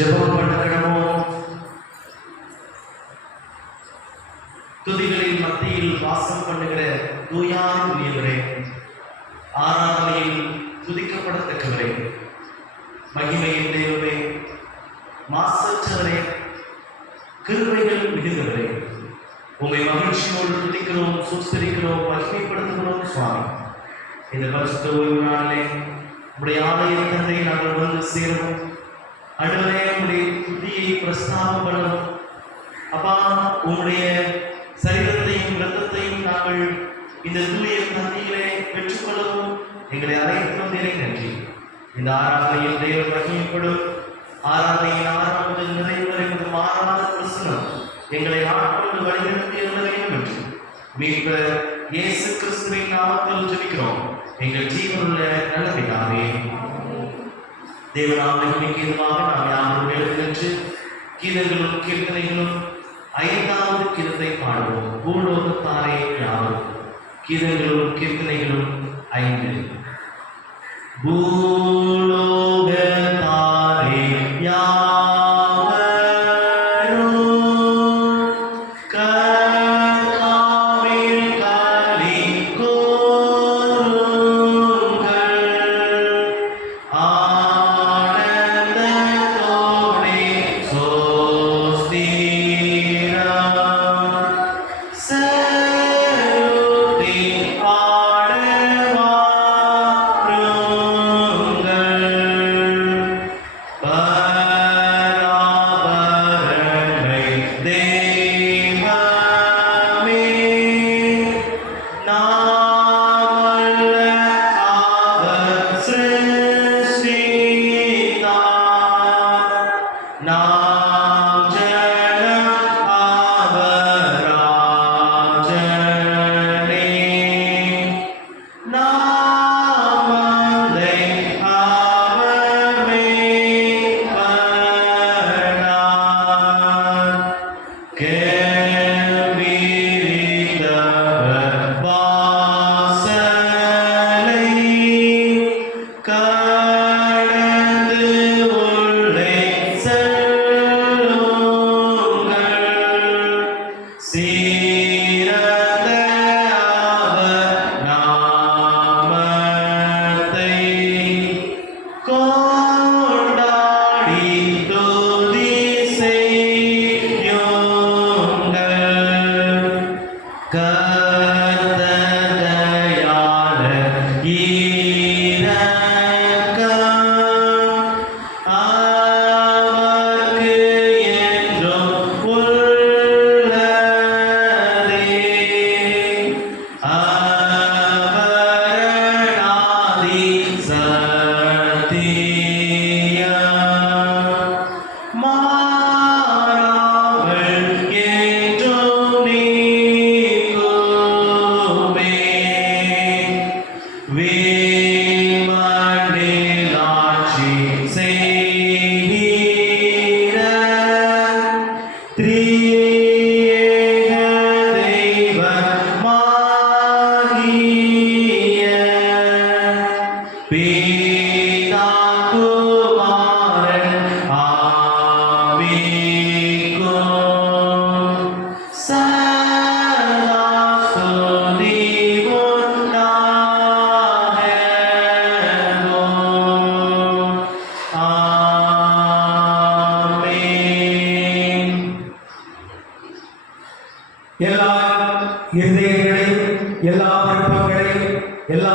ஜெபம் பண்ணுகிறோம். துதிகளின் மத்தியில் வாசம் பண்ணுகிற தூயானவரே, ஆராதனையில் துதிக்கப்படத்தக்கவரே, மகிமையின் தேவனே, மாசற்றவரே, கிருபைகள் மிகுந்தவரே, உம்மை மகிழ்ச்சியோடு துதிக்கிறோம், சூஸ்தரிக்கிறோம், மகிமைப்படுத்துகிறோம். சுவாமி, இந்த பரிசுத்த ஓய்வு நாளிலே உடைய ஆலயத்தை நாங்கள் வந்து சேரவும், ஆண்டவரே உடைய துதியை பிரஸ்தாபம் பண்ணவும், அப்பா உம்முடைய சரீரத்தையும் இரத்தத்தையும் நாங்கள் இந்த தூய தந்தையிலே பெற்றுக்கொள்ளவும் எங்களை அழைத்து வந்தீரே நன்றி. இந்த ஆராதனையில் தேவன் மகிமைப்படும். ஆராதனையின் ஆறாவது நிறைவு வரை மாறாத பிரசனம் எங்களை ஆட்கொண்டு வழிநடத்தி இருந்த வேண்டும் என்று மீட்பர் இயேசு கிறிஸ்துவின் நாமத்தில் ஜெபிக்கிறோம் எங்கள் ஜீவனுள்ள நல்ல பிதாவே. தேவநாமத்திற்கு எதுவாக நாம் யாரும் எழுதிற்று கீதங்களும் கீர்த்தனைகளும் 5வது கீதத்தை பாடுவோம். பூலோகத்தாரே யாரும். கீதங்களும் கீர்த்தனைகளும் 5. பூலோகத்தாரே எல்லா இருதயங்களையும், எல்லா விருப்பங்களையும், எல்லா